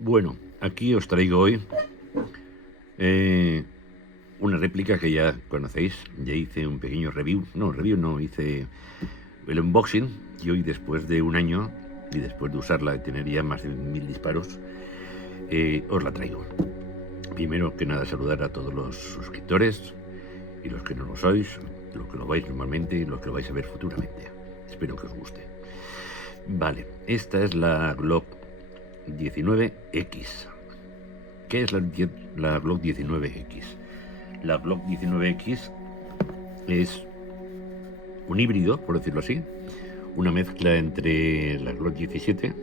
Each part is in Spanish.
Bueno, aquí os traigo hoy una réplica que ya conocéis. Ya hice un pequeño review. No, hice el unboxing. Y hoy, después de un año y después de usarla y tener ya más de 1000 disparos, os la traigo. Primero que nada, saludar a todos los suscriptores y los que no lo sois, los que lo vais normalmente y los que lo vais a ver futuramente. Espero que os guste. Vale, esta es la Glock 19X. ¿Qué es la Glock 19X? La Glock 19X es un híbrido, por decirlo así, una mezcla entre la Glock 17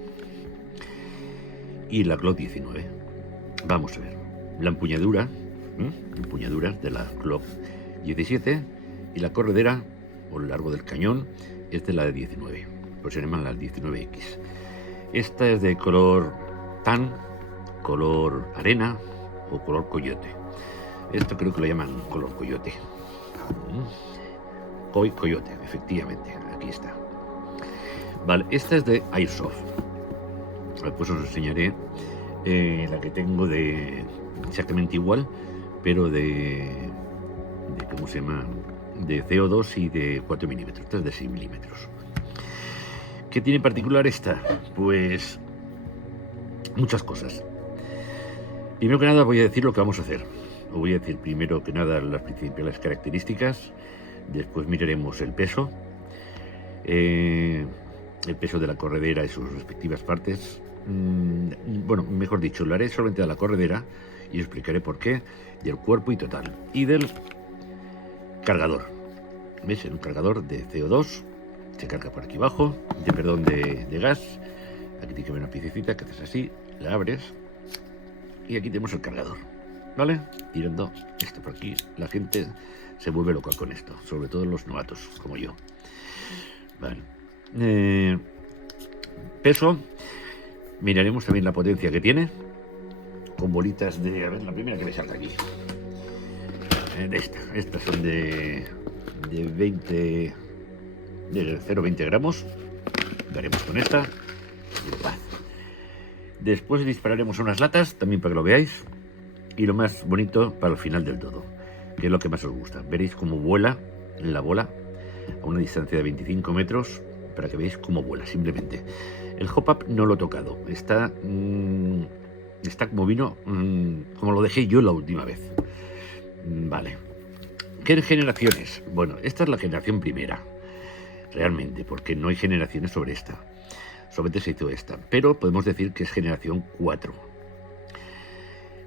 y la Glock 19. Vamos a ver. La empuñadura de la Glock 17 y la corredera o el largo del cañón es de la de 19, pues se llaman las 19X. Esta es de color tan, color arena o color coyote. Esto creo que lo llaman color coyote. Coyote, efectivamente, aquí está. Vale, esta es de Airsoft. Pues os enseñaré la que tengo de exactamente igual, pero de ¿cómo se llama? De CO2 y de 4 milímetros. Esta es de 6 milímetros. ¿Qué tiene en particular esta? Pues muchas cosas. Primero que nada voy a decir lo que vamos a hacer. Os voy a decir primero que nada las principales características. Después miraremos el peso. El peso de la corredera y sus respectivas partes. Bueno, mejor dicho, lo haré solamente de la corredera y os explicaré por qué, del cuerpo y total. Y del cargador. ¿Veis? Un cargador de CO2. Se carga por aquí abajo, de gas. Aquí tiene que haber una piececita que haces así, la abres y aquí tenemos el cargador, ¿vale? Tirando esto por aquí, la gente se vuelve loca con esto, sobre todo los novatos como yo. Vale. Peso, miraremos también la potencia que tiene, con bolitas de, a ver, la primera que me salga aquí. Estas son de 0,20 gramos. Daremos con esta. Después dispararemos unas latas, también para que lo veáis. Y lo más bonito para el final del todo, que es lo que más os gusta. Veréis cómo vuela la bola a una distancia de 25 metros, para que veáis cómo vuela, simplemente. El hop-up no lo he tocado. Está como vino, como lo dejé yo la última vez. Vale. ¿Qué generaciones? Bueno, esta es la generación primera, realmente, porque no hay generaciones sobre esta. Solamente se hizo esta, pero podemos decir que es generación 4.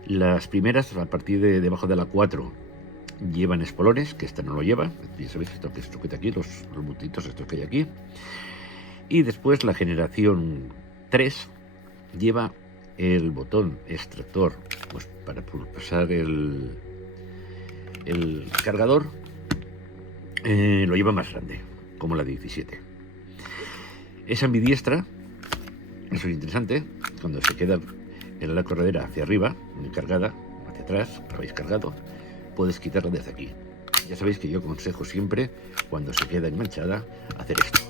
Las primeras, a partir de debajo de la 4, llevan espolones, que esta no lo lleva. Ya sabéis esto que se sujeta aquí, los puntitos estos que hay aquí. Y después la generación 3 lleva el botón extractor, pues para pulsar el cargador, lo lleva más grande, como la 17. Es ambidiestra, eso es interesante. Cuando se queda en la corredera hacia arriba, cargada, hacia atrás, la habéis cargado, puedes quitarla desde aquí. Ya sabéis que yo aconsejo siempre, cuando se queda enganchada, hacer esto.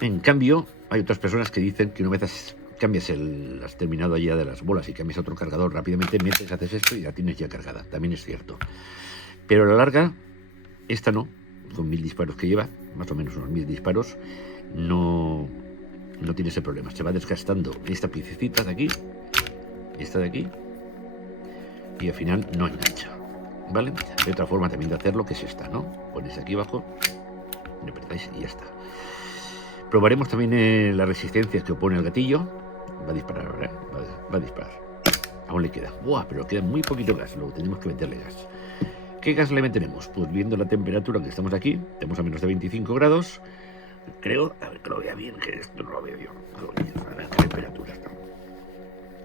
En cambio, hay otras personas que dicen que una vez has terminado ya de las bolas y cambias a otro cargador, rápidamente metes, haces esto y la tienes ya cargada. También es cierto. Pero a la larga, esta no, con 1000 disparos que lleva, más o menos unos 1000 disparos, no tiene ese problema. Se va desgastando esta piececita de aquí, esta de aquí, y al final no engancha, ¿vale? Hay otra forma también de hacerlo, que es esta, ¿no? Ponéis aquí abajo, le apretáis y ya está. Probaremos también la resistencia que opone el gatillo. Va a disparar ahora, ¿eh? Va a disparar. Aún le queda. ¡Buah! Pero queda muy poquito gas, luego tenemos que meterle gas. ¿Qué gas le meteremos? Pues viendo la temperatura que estamos aquí, estamos a menos de 25 grados. Creo, a ver que lo vea bien, que esto no lo veo yo. A ver qué temperatura está.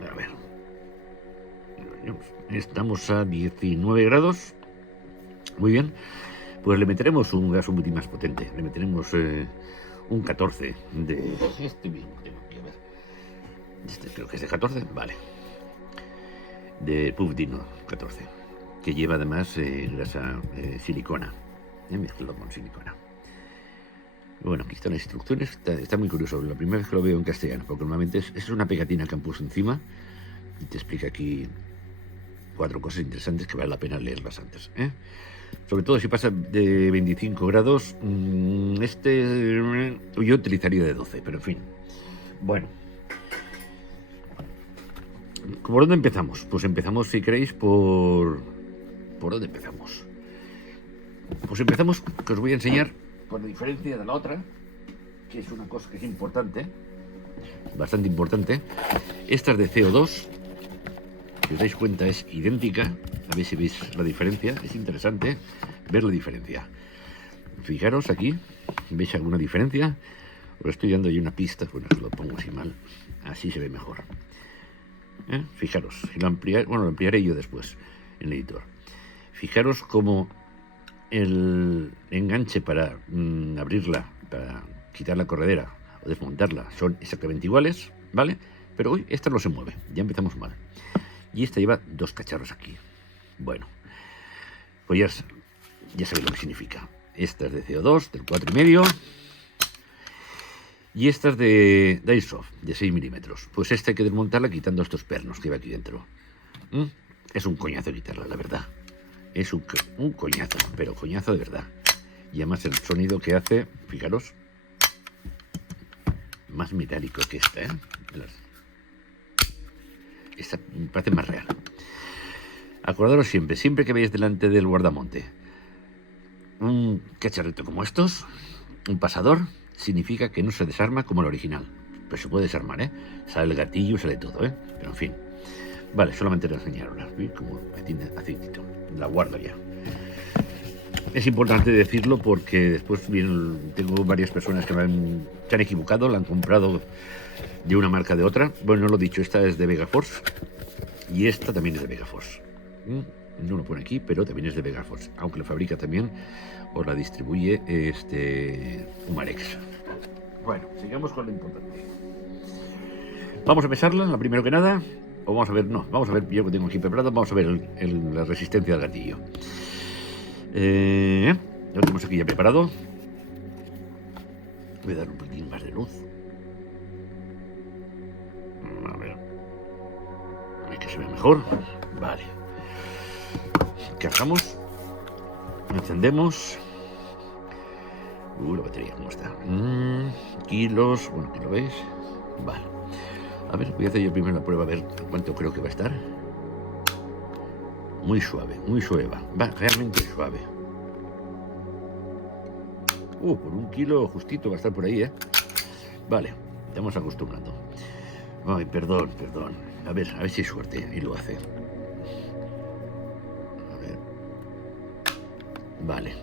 A ver. Estamos a 19 grados. Muy bien. Pues le meteremos un gas un poquito más potente. Le meteremos un 14 de este mismo tema aquí, a ver. Este creo que es de 14, vale. De Puff Dino 14, que lleva además grasa silicona, mezclado con silicona. Bueno, aquí están las instrucciones, está muy curioso, la primera vez que lo veo en castellano, porque normalmente es una pegatina que han puesto encima y te explica aquí 4 cosas interesantes que vale la pena leerlas antes, ¿eh? Sobre todo si pasa de 25 grados, yo utilizaría de 12, pero en fin. Bueno, ¿por dónde empezamos? Pues empezamos, si queréis, ¿por dónde empezamos? Pues empezamos, que os voy a enseñar con la diferencia de la otra, que es una cosa que es importante, bastante importante. Esta es de CO2, si os dais cuenta es idéntica, a ver si veis la diferencia, es interesante ver la diferencia. Fijaros aquí, ¿veis alguna diferencia? Os estoy dando ahí una pista, bueno, os lo pongo así mal, así se ve mejor. Fijaros, si lo ampliaré yo después en el editor. Fijaros cómo el enganche para abrirla, para quitar la corredera o desmontarla, son exactamente iguales, ¿vale? Pero hoy esta no se mueve, ya empezamos mal. Y esta lleva 2 cacharros aquí. Bueno, pues ya sabéis lo que significa. Esta es de CO2, del 4,5. Y esta es de Airsoft, de 6 milímetros. Pues esta hay que desmontarla quitando estos pernos que va aquí dentro. Es un coñazo quitarla, la verdad. Es un coñazo, pero coñazo de verdad. Y además el sonido que hace, fijaros, más metálico que esta, ¿eh? Esta me parece más real. Acordaros siempre que veáis delante del guardamonte un cacharrito como estos, un pasador, significa que no se desarma como el original. Pero se puede desarmar, ¿eh? Sale el gatillo, sale todo, ¿eh? Pero en fin. Vale, solamente lo enseñaron. ¿Veis? Como tiene aceitito. La guardo ya. Es importante decirlo porque después tengo varias personas que se han equivocado, la han comprado de una marca de otra. Bueno, no lo he dicho, esta es de Vegaforce y esta también es de Vegaforce. No lo pone aquí, pero también es de Vegaforce, aunque la fabrica también o la distribuye Humarex. Bueno, sigamos con lo importante. Vamos a pesarla, la primero que nada, o vamos a ver, yo que tengo aquí preparado, vamos a ver la resistencia del gatillo. Lo tenemos aquí ya preparado. Voy a dar un poquitín más de luz. A ver. Hay que se vea mejor. Vale. Cargamos. Encendemos. La batería, ¿cómo está? Kilos. Bueno, aquí lo veis. Vale. A ver, voy a hacer yo primero la prueba a ver cuánto creo que va a estar. Muy suave va realmente suave. Por 1 kilo justito va a estar por ahí, ¿eh? Vale, estamos acostumbrando. Ay, perdón. A ver si hay suerte y lo hace. A ver. Vale.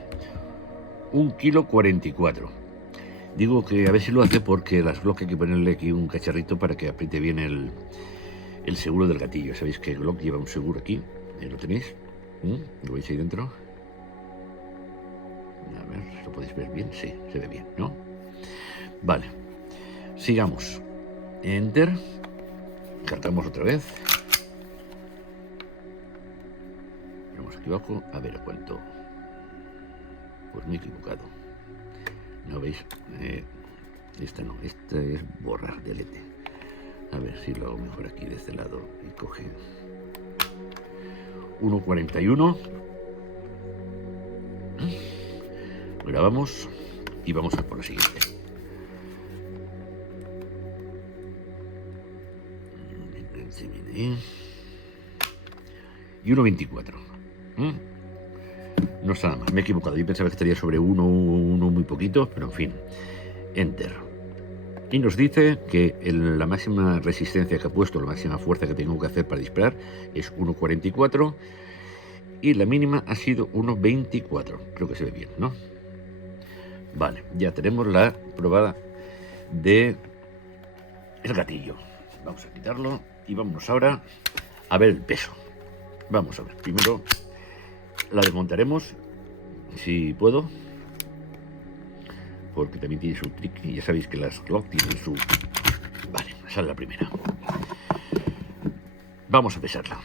1,44 kg. Digo que a ver si lo hace porque las Glock hay que ponerle aquí un cacharrito para que apriete bien el seguro del gatillo. Sabéis que Glock lleva un seguro aquí. Ahí lo tenéis. ¿Lo veis ahí dentro? A ver, ¿lo podéis ver bien? Sí, se ve bien, ¿no? Vale. Sigamos. Enter. Cargamos otra vez. Vamos aquí abajo. A ver a cuánto. Pues me he equivocado. ¿No veis? Esta no. Esta es borrar, delete. A ver si lo hago mejor aquí de este lado. Y coge 1,41. Grabamos y vamos a por la siguiente. Y 1,24. No está nada más, me he equivocado. Yo pensaba que estaría sobre 1 muy poquito, pero en fin. Enter. Y nos dice que la máxima resistencia que ha puesto, la máxima fuerza que tengo que hacer para disparar es 1,44 y la mínima ha sido 1,24. Creo que se ve bien, ¿no? Vale, ya tenemos la probada de el gatillo. Vamos a quitarlo y vámonos ahora a ver el peso. Vamos a ver, primero la desmontaremos si puedo, porque también tiene su trick y ya sabéis que las Glock tienen su... Vale, sale la primera. Vamos a pesarla.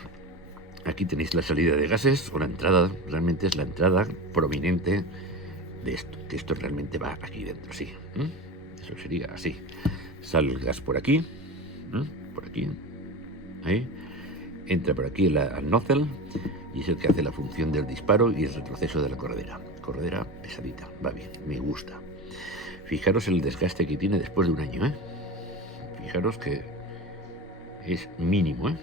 Aquí tenéis la salida de gases o la entrada, realmente es la entrada prominente de esto, que esto realmente va aquí dentro, sí. Eso sería así. Sale el gas por aquí, ahí. Entra por aquí al nozzle y es el que hace la función del disparo y el retroceso de la corredera. Corredera pesadita, va bien, me gusta. Fijaros el desgaste que tiene después de un año, Fijaros que es mínimo,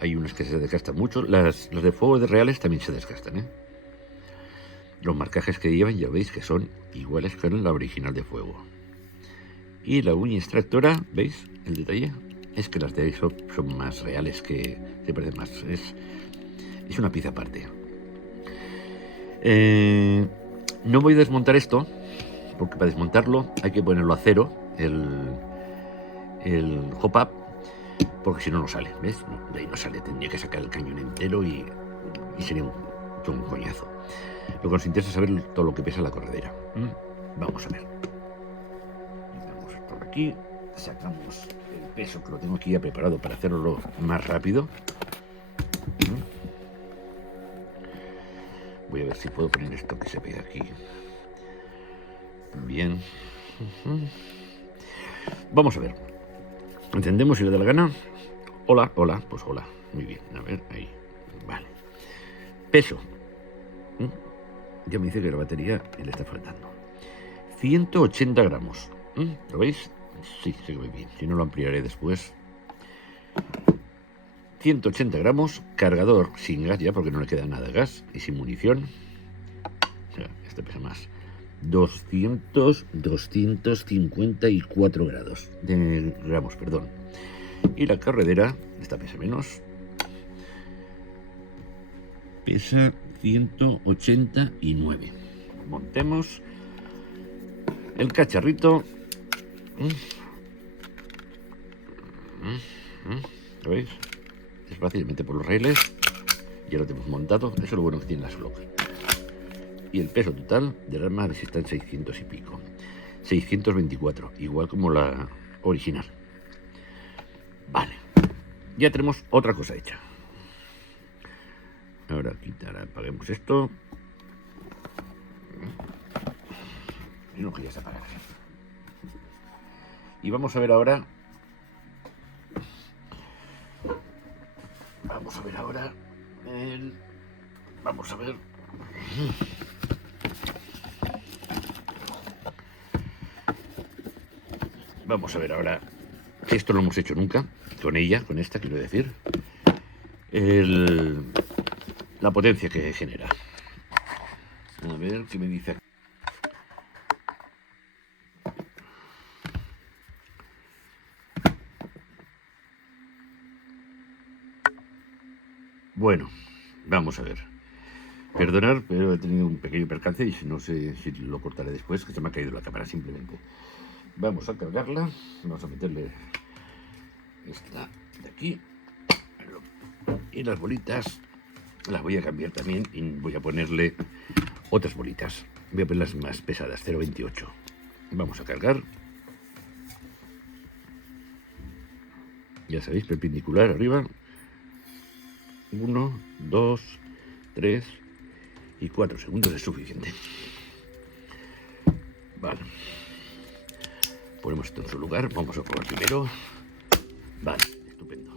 Hay unas que se desgastan mucho. Las de fuego de reales también se desgastan, Los marcajes que llevan ya veis que son iguales que en la original de fuego. Y la uña extractora, ¿veis el detalle? Es que las de ISO son más reales, que se parecen más. Es una pieza aparte. No voy a desmontar esto, porque para desmontarlo hay que ponerlo a cero, el hop-up, porque si no, no sale, ¿ves? No, de ahí no sale, tendría que sacar el cañón entero y sería un coñazo. Lo que nos interesa es saber todo lo que pesa la corredera. Vamos a ver. Vamos por aquí, sacamos el peso, que lo tengo aquí ya preparado para hacerlo más rápido. Voy a ver si puedo poner esto que se ve aquí. Bien. Vamos a ver. ¿Entendemos si le da la gana? Hola, pues hola. Muy bien, a ver, ahí. Vale. Peso. Ya me dice que la batería le está faltando. 180 gramos. ¿Lo veis? Sí, se ve bien. Si no, lo ampliaré después. 180 gramos. Cargador sin gas ya, porque no le queda nada de gas. Y sin munición. O sea, este pesa más. 254 gramos, perdón. Y la carredera, esta pesa menos. Pesa 189. Montemos el cacharrito. ¿Lo veis? Es fácilmente por los raíles. Ya lo tenemos montado. Eso es lo bueno que tiene la Solok. Y el peso total del arma está en 600 y pico. 624, igual como la original. Vale. Ya tenemos otra cosa hecha. Ahora apaguemos esto. Y no querías apagar. Y vamos a ver ahora. Vamos a ver. Vamos a ver ahora. Esto no lo hemos hecho nunca. Con esta, quiero decir. La potencia que genera. A ver qué me dice. Bueno, vamos a ver. Perdonad, pero he tenido un pequeño percance y no sé si lo cortaré después, que se me ha caído la cámara simplemente. Vamos a cargarla. Vamos a meterle esta de aquí. Y las bolitas las voy a cambiar también y voy a ponerle otras bolitas. Voy a ponerlas más pesadas, 0,28. Vamos a cargar. Ya sabéis, perpendicular arriba. 1, 2, 3 y 4 segundos es suficiente. Vale. Ponemos esto en su lugar. Vamos a probar primero. Vale, estupendo.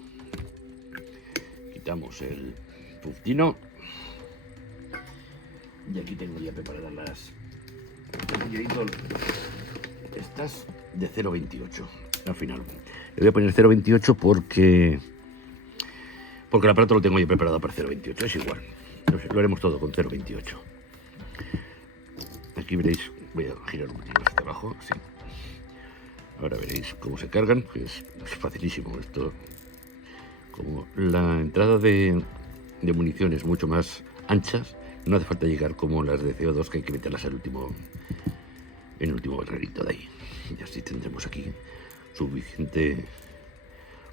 Quitamos el puntino. Y aquí tengo ya preparadas las... estas de 0,28 al final. Le voy a poner 0,28 porque el aparato lo tengo ya preparado para 0,28. Es igual. Lo haremos todo con 0,28. Aquí veréis, voy a girar un poquito hacia abajo, sí. Ahora veréis cómo se cargan, pues es facilísimo esto. Como la entrada de munición es mucho más anchas, no hace falta llegar como las de CO2, que hay que meterlas en el último barrerito de ahí. Y así tendremos aquí suficiente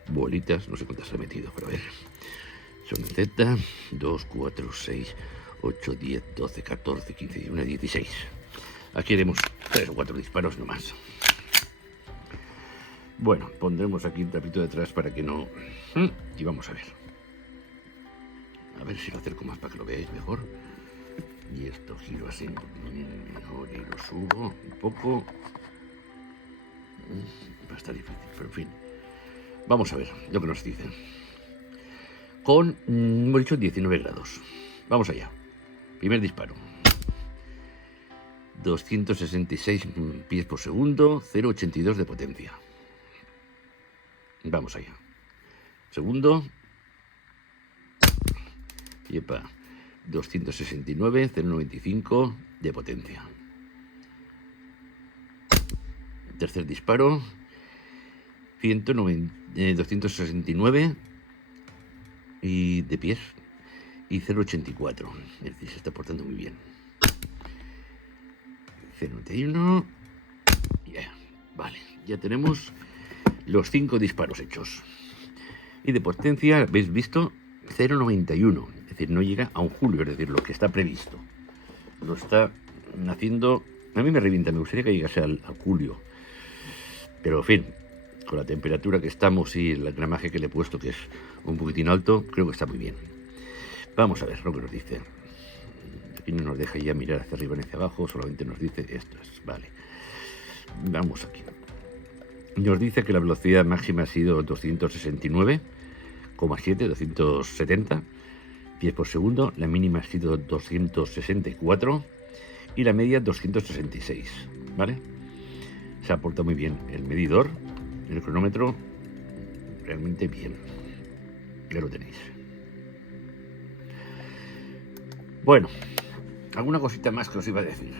bolitas, no sé cuántas he metido, pero a ver. Son Z, 2, 4, 6, 8, 10, 12, 14, 15, 21, 16. Aquí haremos 3 o 4 disparos nomás. Bueno, pondremos aquí un trapito detrás para que no... Y vamos a ver. A ver si lo acerco más para que lo veáis mejor. Y esto giro así mejor y lo subo un poco. Va a estar difícil, pero en fin. Vamos a ver lo que nos dicen. Con, hemos dicho 19 grados. Vamos allá. Primer disparo. 266 pies por segundo, 0,82 de potencia. Vamos allá. Segundo. Yepa. 269, 0,95 de potencia. Tercer disparo. 269 y de pies y 0,84. Es decir, se está portando muy bien. 0,91. Yeah. Vale, ya tenemos los 5 disparos hechos. Y de potencia, ¿habéis visto? 0,91. Es decir, no llega a un julio, es decir, lo que está previsto. Lo está haciendo... A mí me revienta, me gustaría que llegase al julio. Pero, en fin, con la temperatura que estamos y el gramaje que le he puesto, que es un poquitín alto, creo que está muy bien. Vamos a ver lo que nos dice. Aquí no nos deja ya mirar hacia arriba ni hacia abajo, solamente nos dice esto es, vale. Vamos aquí. Nos dice que la velocidad máxima ha sido 269,7, 270 pies por segundo. La mínima ha sido 264 y la media 266, ¿vale? Se aporta muy bien el medidor, el cronómetro, realmente bien. Ya lo tenéis. Bueno, alguna cosita más que os iba a decir.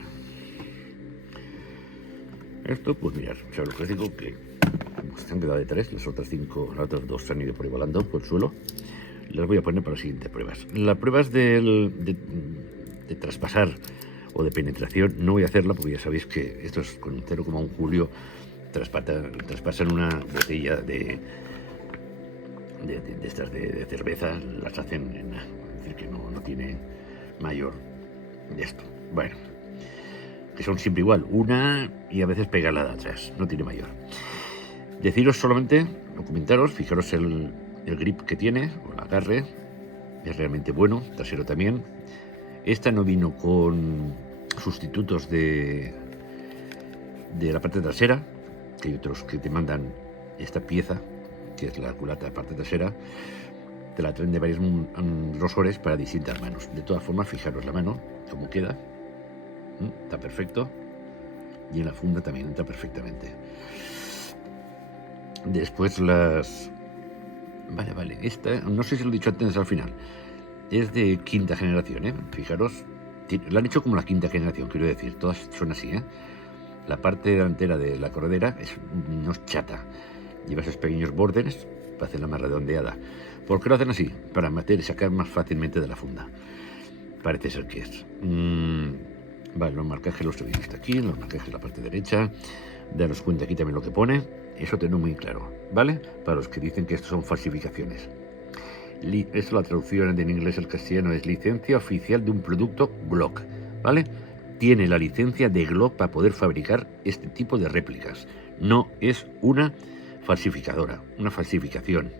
Esto, pues mirad, o sea, lo que os digo que se han quedado de 3, las otras 5, las otras 2 se han ido por ahí volando por el suelo. Las voy a poner para las siguientes pruebas. Las pruebas de traspasar o de penetración no voy a hacerla porque ya sabéis que esto es con 0,1 julio. Traspasan una botella de estas de cerveza, las hacen en, es decir, que no tiene mayor de esto. Bueno, que son siempre igual, una y a veces pega la de atrás, no tiene mayor. Deciros solamente, o comentaros, fijaros el grip que tiene, o el agarre, es realmente bueno, trasero también. Esta no vino con sustitutos de la parte trasera, que hay otros que te mandan esta pieza, que es la culata de parte trasera, te la traen de varios grosores para distintas manos. De todas formas, fijaros la mano, cómo queda, está perfecto, y en la funda también entra perfectamente. Después las... Vale, esta, no sé si lo he dicho antes al final, es de quinta generación, fijaros, la han hecho como la quinta generación, quiero decir, todas son así, La parte delantera de la corredera no es chata, lleva esos pequeños bordes para hacerla más redondeada. ¿Por qué lo hacen así? Para meter y sacar más fácilmente de la funda. Parece ser que es. Vale, los marcajes los habéis visto aquí, los marcajes de la parte derecha. Daros cuenta aquí también lo que pone. Eso tengo muy claro, ¿vale? Para los que dicen que esto son falsificaciones. Esto, la traducción en inglés al castellano es licencia oficial de un producto Glock, ¿vale? Tiene la licencia de Glock para poder fabricar este tipo de réplicas. No es una falsificadora, una falsificación.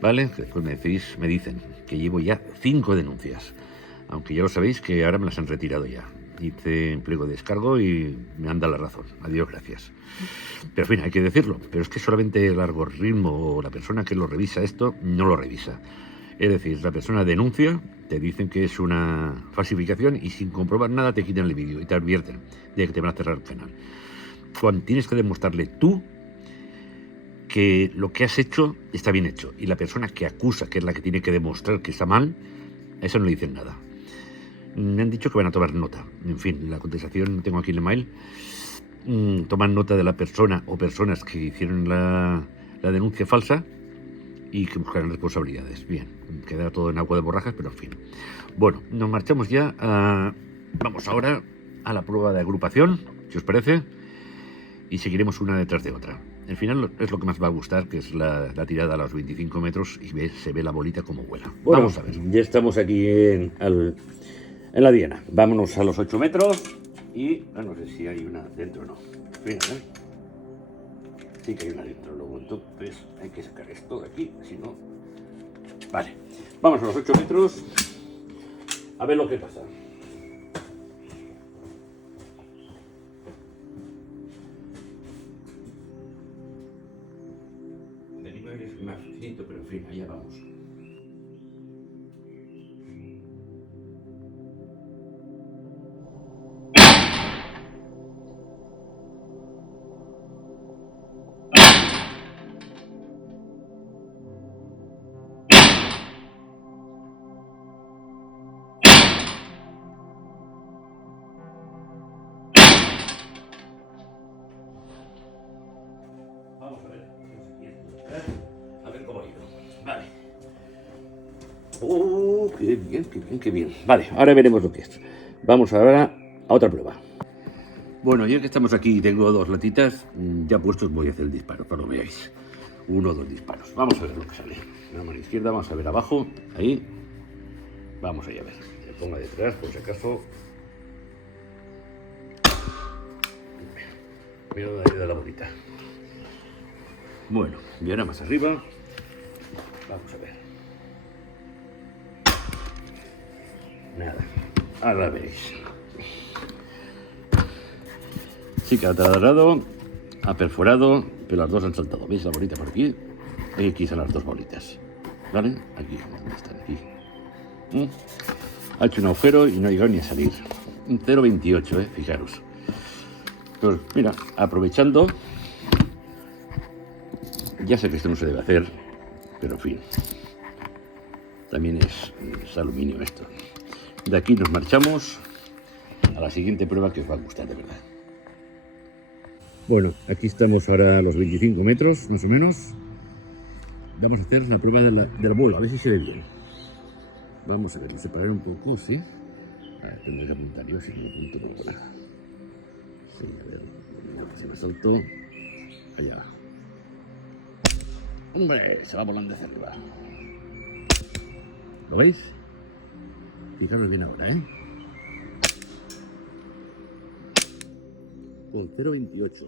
¿Vale? Después me dicen que llevo ya 5 denuncias. Aunque ya lo sabéis que ahora me las han retirado ya. Hice en pliego de descargo y me han dado la razón. Adiós, gracias. Pero en fin, hay que decirlo. Pero es que solamente el algoritmo o la persona que lo revisa esto no lo revisa. Es decir, la persona denuncia, te dicen que es una falsificación y sin comprobar nada te quitan el vídeo y te advierten de que te van a cerrar el canal. Cuando tienes que demostrarle tú que lo que has hecho está bien hecho y la persona que acusa, que es la que tiene que demostrar que está mal, a eso no le dicen nada. Me han dicho que van a tomar nota. En fin, la contestación tengo aquí en el mail. Toman nota de la persona o personas que hicieron la denuncia falsa y que buscarán responsabilidades. Bien, queda todo en agua de borrajas, pero en fin. Bueno, nos marchamos ya vamos ahora a la prueba de agrupación, si os parece, y seguiremos una detrás de otra. Al final es lo que más va a gustar, que es la tirada a los 25 metros y se ve la bolita como vuela. Bueno, vamos a ver. Ya estamos aquí en la diana. Vámonos a los 8 metros y no sé si hay una dentro o no. Fíjate. Sí que hay una dentro luego, entonces hay que sacar esto de aquí, si no... Vale, vamos a los 8 metros, a ver lo que pasa. De nivel es más finito, pero en fin, allá vamos. Vamos a ver. A ver cómo ha ido. Vale. Qué bien, qué bien, qué bien. Vale, ahora veremos lo que es. Vamos ahora a otra prueba. Bueno, ya que estamos aquí y tengo 2 latitas, ya puestos voy a hacer el disparo, para que lo veáis. 1 o 2 disparos. Vamos a ver lo que sale. La mano izquierda, vamos a ver abajo, ahí. Vamos allá a ver. Le pongo detrás, por si acaso. Mira dónde ha ido la bolita. Bueno, y ahora más arriba. Vamos a ver. Nada, ahora veréis. Sí que ha taladrado, ha perforado, pero las 2 han saltado. ¿Veis la bolita por aquí? Aquí están las 2 bolitas. ¿Vale? Aquí, ¿dónde están? Aquí. Ha hecho un agujero y no ha llegado ni a salir. Un 0,28, fijaros. Pues mira, aprovechando, ya sé que esto no se debe hacer, pero en fin, también es aluminio esto. De aquí nos marchamos a la siguiente prueba que os va a gustar de verdad. Bueno, aquí estamos ahora a los 25 metros, más o menos. Vamos a hacer la prueba del vuelo, a ver si se ve bien. Vamos a ver, separar un poco, ¿sí? A ver, tendré que apuntar yo, si no apunto no hago nada. Sí, a ver, si me salto, allá va. ¡Hombre! Se va volando hacia arriba. ¿Lo veis? Fijaros bien ahora, ¿eh? Con 0,28.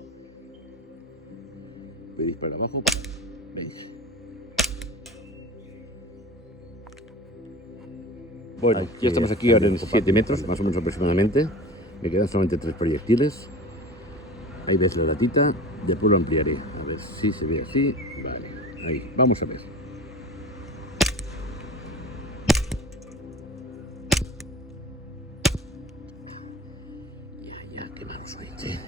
Veis para abajo, ¿veis? Bueno, ya estamos aquí ahora en 7 metros, más o menos aproximadamente. Me quedan solamente 3 proyectiles. Ahí ves la latita, después lo ampliaré. A ver si se ve así. Vale, ahí, vamos a ver. Ya, qué malo soy, che.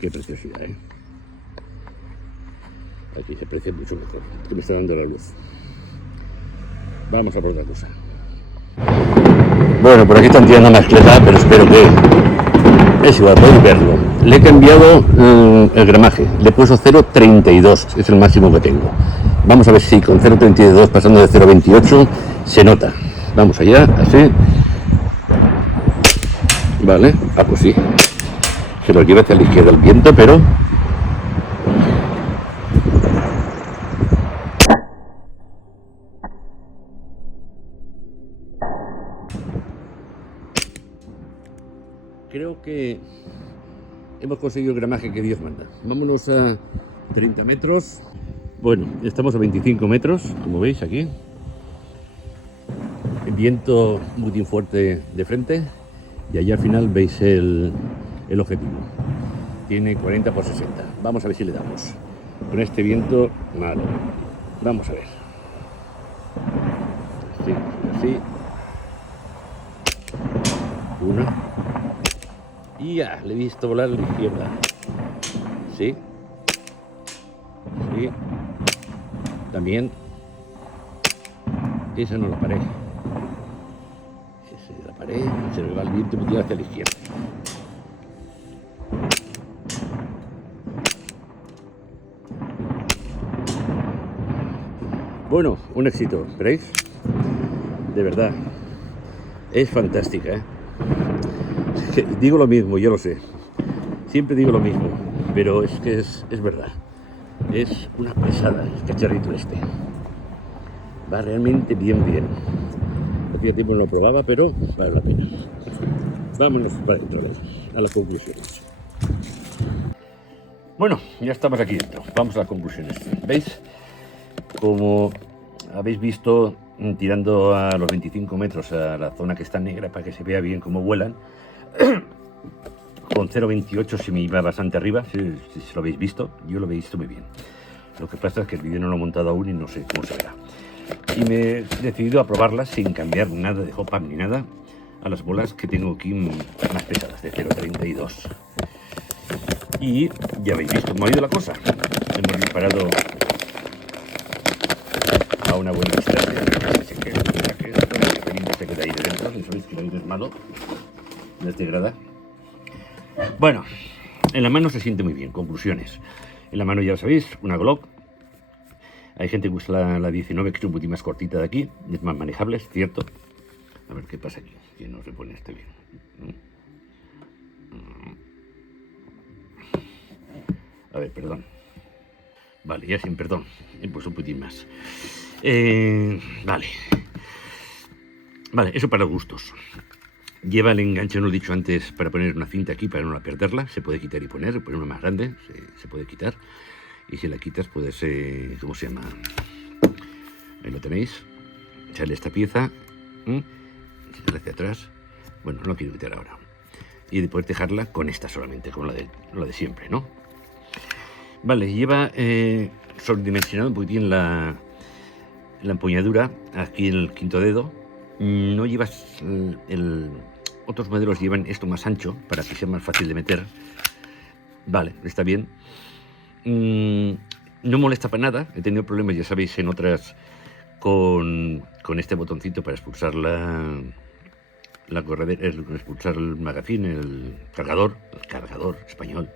Qué preciosidad, ¿eh? Aquí se aprecia mucho mejor, que me está dando la luz. Vamos a por otra cosa. Bueno, por aquí están tirando más cleta, pero espero que... Es igual, podéis verlo. Le he cambiado el gramaje, le he puesto 0,32, es el máximo que tengo. Vamos a ver si con 0,32 pasando de 0,28 se nota. Vamos allá, así. Vale, pues sí. Se lo lleva hacia la izquierda el viento, pero... Creo que hemos conseguido el gramaje que Dios manda. Vámonos a 30 metros. Bueno, estamos a 25 metros, como veis aquí. El viento muy fuerte de frente. Y allá al final veis el objetivo. Tiene 40 por 60. Vamos a ver si le damos. Con este viento, malo. Vamos a ver. Así, así. Una. Y ya, le he visto volar a la izquierda. Sí. Sí. También. Esa no la paré. Esa la paré. Se me va el viento y me tira hacia la izquierda. Bueno, un éxito, ¿veréis? De verdad. Es fantástica, ¿eh? Digo lo mismo, yo lo sé. Siempre digo lo mismo, pero es que es verdad. Es una pesada el cacharrito este. Va realmente bien. Hacía tiempo no lo probaba, pero vale la pena. Vámonos para adentro, a la conclusión. Bueno, ya estamos aquí dentro. Vamos a las conclusiones. ¿Veis? Como habéis visto, tirando a los 25 metros a la zona que está negra para que se vea bien cómo vuelan, con 0,28 se me iba bastante arriba, si lo habéis visto, yo lo he visto muy bien. Lo que pasa es que el vídeo no lo he montado aún y no sé cómo se verá. Y me he decidido a probarlas sin cambiar nada de hop-up ni nada a las bolas que tengo aquí más pesadas, de 0,32. Y ya habéis visto cómo ha ido la cosa. Hemos disparado a una buena distancia. Se queda ahí de dentro, si sabéis que el aire es malo, les degrada. Bueno, en la mano se siente muy bien. Conclusiones. En la mano ya lo sabéis, una Glock. Hay gente que usa la 19, que es un poquito más cortita de aquí, es más manejable, es cierto. A ver qué pasa aquí, que no se pone este bien. A ver, perdón. Vale, ya sin perdón, he puesto un poquitín más. Vale. Vale, eso para los gustos. Lleva el enganche, no lo he dicho antes, para poner una cinta aquí para no perderla. Se puede quitar y poner una más grande, se puede quitar. Y si la quitas, puedes, ¿cómo se llama? Ahí lo tenéis. Sale esta pieza. Sale hacia atrás. Bueno, no lo quiero quitar ahora. Y después dejarla con esta solamente, como la de siempre, ¿no? Vale, lleva sobredimensionado un poquitín la empuñadura aquí en el quinto dedo. No llevas otros modelos llevan esto más ancho para que sea más fácil de meter. Vale, está bien. No molesta para nada. He tenido problemas, ya sabéis, en otras con este botoncito para expulsar la corredera, expulsar el magazine, el cargador español.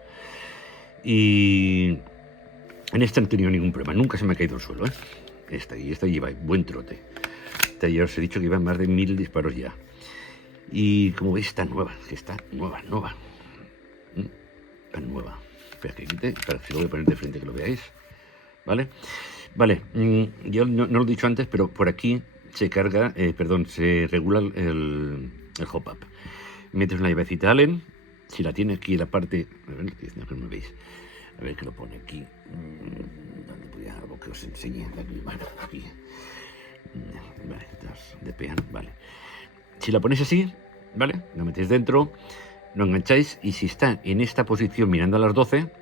Y en esta no he tenido ningún problema, nunca se me ha caído al suelo, ¿eh? Esta lleva buen trote. Esta ya os he dicho que lleva más de 1000 disparos ya. Y como veis está nueva, Está nueva. Espera que quite, para que lo voy a poner de frente que lo veáis. ¿Vale? Vale, yo no lo he dicho antes, pero por aquí se carga, se regula el hop-up. Metes una llavecita Allen, si la tiene aquí en la parte, a ver, no me veis, a ver que lo pone aquí, donde podía algo que os enseñe, aquí, bueno, aquí, vale, de pean, vale. Si la ponéis así, vale, la metéis dentro, lo engancháis y si está en esta posición mirando a las 12,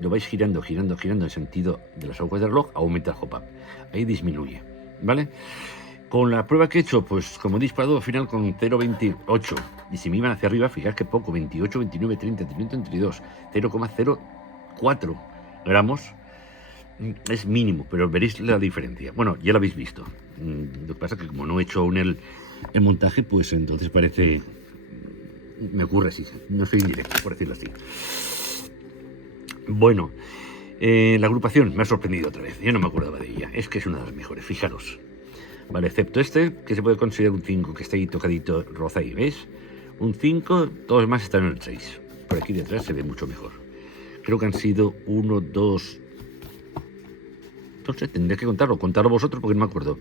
lo vais girando en sentido de las agujas del reloj, aumenta el hop-up, ahí disminuye, ¿vale? Con la prueba que he hecho, pues como he disparado al final con 0,28 y si me iban hacia arriba, fijaos que poco, 28, 29, 30, 32, 0,04 gramos, es mínimo, pero veréis la diferencia. Bueno, ya lo habéis visto. Lo que pasa es que como no he hecho aún el montaje, pues entonces parece, me ocurre así, no soy indirecto, por decirlo así. Bueno, la agrupación me ha sorprendido otra vez, yo no me acordaba de ella, es que es una de las mejores, fijaros. Vale, excepto este, que se puede considerar un 5, que está ahí tocadito, roza ahí, ¿veis? Un 5, todos los demás están en el 6. Por aquí detrás se ve mucho mejor. Creo que han sido 1, 2... No sé, tendría que contarlo vosotros porque no me acuerdo.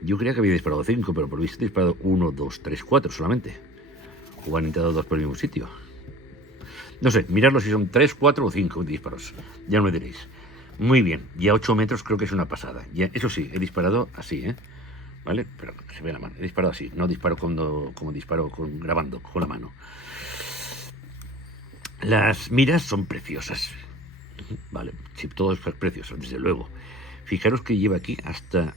Yo creía que había disparado 5, pero por visto he disparado 1, 2, 3, 4 solamente. O han entrado 2 por el mismo sitio. No sé, miradlo si son 3, 4 o 5 disparos. Ya no me diréis. Muy bien, ya 8 metros creo que es una pasada. Ya, eso sí, he disparado así, ¿eh? ¿Vale? Pero que se ve la mano. He disparado así, no disparo como disparo grabando con la mano. Las miras son preciosas. Vale, sí, todo es precioso, desde luego. Fijaros que lleva aquí hasta,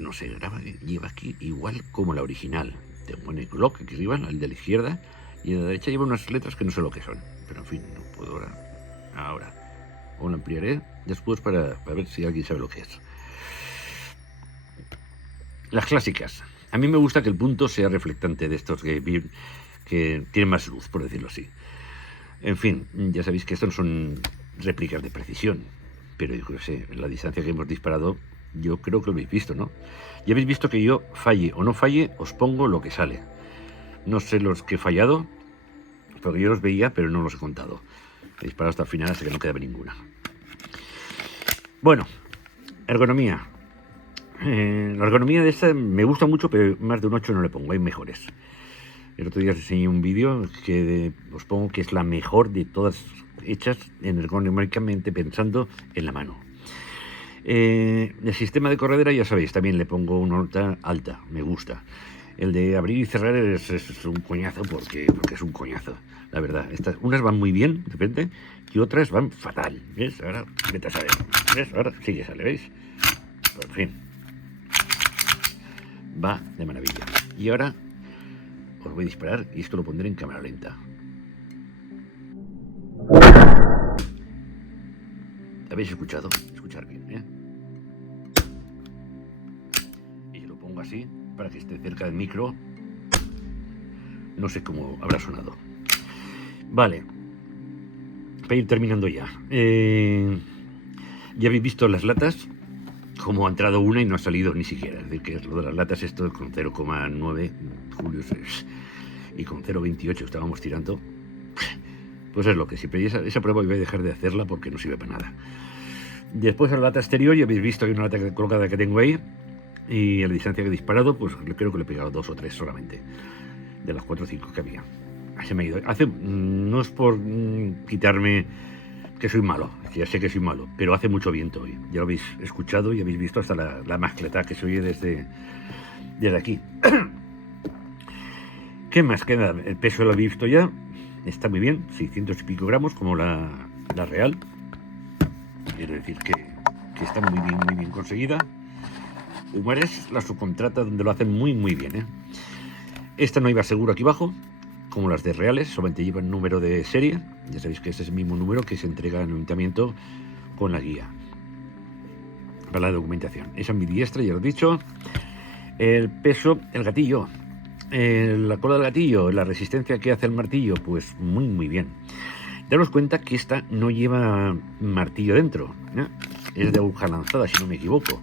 no sé, lleva aquí igual como la original. Te pone Glock aquí arriba, el de la izquierda, y a la derecha lleva unas letras que no sé lo que son. Pero en fin, no puedo ahora. O lo ampliaré después para ver si alguien sabe lo que es. Las clásicas. A mí me gusta que el punto sea reflectante de estos que tienen más luz, por decirlo así. En fin, ya sabéis que estos son réplicas de precisión, pero yo creo que sé, la distancia que hemos disparado, yo creo que lo habéis visto, ¿no? Ya habéis visto que yo, falle o no falle, os pongo lo que sale. No sé los que he fallado, porque yo los veía, pero no los he contado. He disparado hasta el final, hasta que no quedaba ninguna. Bueno, ergonomía. La ergonomía de esta me gusta mucho, pero más de un 8 no le pongo, hay mejores. El otro día os enseñé un vídeo que os pongo que es la mejor de todas hechas ergonómicamente pensando en la mano. El sistema de corredera, ya sabéis, también le pongo una nota alta, me gusta. El de abrir y cerrar es un coñazo porque es un coñazo, la verdad. Unas van muy bien, de repente, y otras van fatal. ¿Ves? Ahora, vete a saber. ¿Ves? Ahora sí que sale, ¿veis? Por fin. Va de maravilla. Y ahora os voy a disparar y esto lo pondré en cámara lenta. ¿Habéis escuchado? Escuchar bien, ¿eh? Y yo lo pongo así para que esté cerca del micro. No sé cómo habrá sonado. Vale. Para ir terminando ya. Ya habéis visto las latas. Como ha entrado una y no ha salido ni siquiera. Es decir, que lo de las latas esto con 0,9 Julio y con 0,28 estábamos tirando. Pues es lo que siempre. Esa prueba voy a dejar de hacerla porque no sirve para nada. Después a la lata exterior, ya habéis visto que hay una lata colocada que tengo ahí. Y a la distancia que he disparado, pues creo que le he pegado 2 o 3 solamente. De las 4 o 5 que había. Se me ha ido. No es por quitarme que soy malo, ya sé que soy malo, pero hace mucho viento hoy. Ya lo habéis escuchado y habéis visto hasta la mascleta que se oye desde aquí. ¿Qué más queda? El peso lo habéis visto ya. Está muy bien, 600 y pico gramos, como la real. Quiero decir que está muy bien conseguida. Humares la subcontrata donde lo hacen muy bien, ¿eh? Esta no iba seguro aquí abajo, como las de reales, solamente lleva el número de serie. Ya sabéis que ese es el mismo número que se entrega en el ayuntamiento con la guía para la documentación. Esa es mi diestra, ya lo he dicho. El peso, el gatillo, la cola del gatillo, la resistencia que hace el martillo, pues muy bien. Daros cuenta que esta no lleva martillo dentro, ¿no? Es de aguja lanzada, si no me equivoco.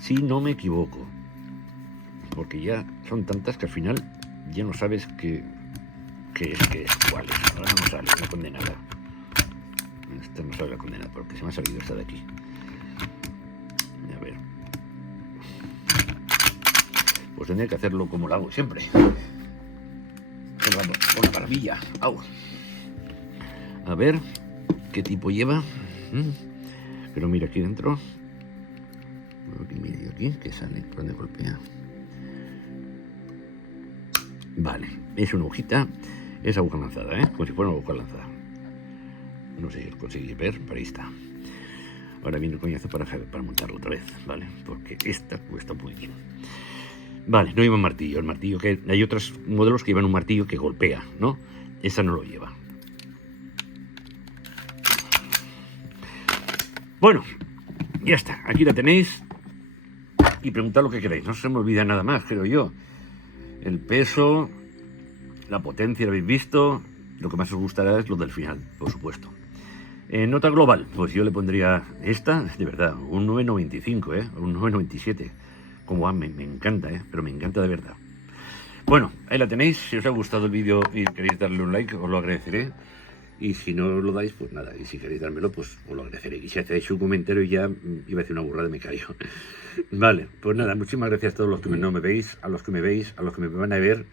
Si no me equivoco. Porque ya son tantas que al final ya no sabes qué es cuál es. Ahora no sale la condenada. Esta no sale la condenada porque se me ha salido esta de aquí. A ver. Pues tendré que hacerlo como lo hago siempre. Con la barbilla. Au. A ver qué tipo lleva. Pero mira aquí dentro. Aquí medio aquí, que sale por donde golpea. Vale, es una hojita. Es aguja lanzada, como si fuera una aguja lanzada. No sé si os conseguís ver, pero ahí está. Ahora viene el coñazo para montarlo otra vez, ¿vale? Porque esta cuesta muy bien. Vale, no lleva un martillo. El martillo que hay otros modelos que llevan un martillo que golpea, ¿no? Esta no lo lleva. Bueno, ya está. Aquí la tenéis. Y preguntad lo que queráis. No se me olvida nada más, creo yo. El peso, la potencia, lo habéis visto. Lo que más os gustará es lo del final, por supuesto. Nota global, pues yo le pondría esta, de verdad, un 9,95, un 9,97. Como va, me encanta, pero me encanta de verdad. Bueno, ahí la tenéis. Si os ha gustado el vídeo y queréis darle un like, os lo agradeceré. Y si no lo dais, pues nada. Y si queréis dármelo, pues os lo agradeceré. Y si hacéis un comentario, ya iba a decir una burrada, me callo. Vale, pues nada, muchísimas gracias a todos los que no me veis, a los que me veis, a los que me van a ver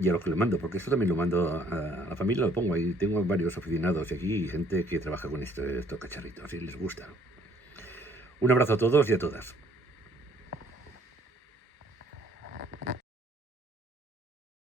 y a los que lo mando, porque esto también lo mando a la familia, lo pongo ahí. Tengo varios aficionados aquí y gente que trabaja con estos cacharritos y les gusta. Un abrazo a todos y a todas.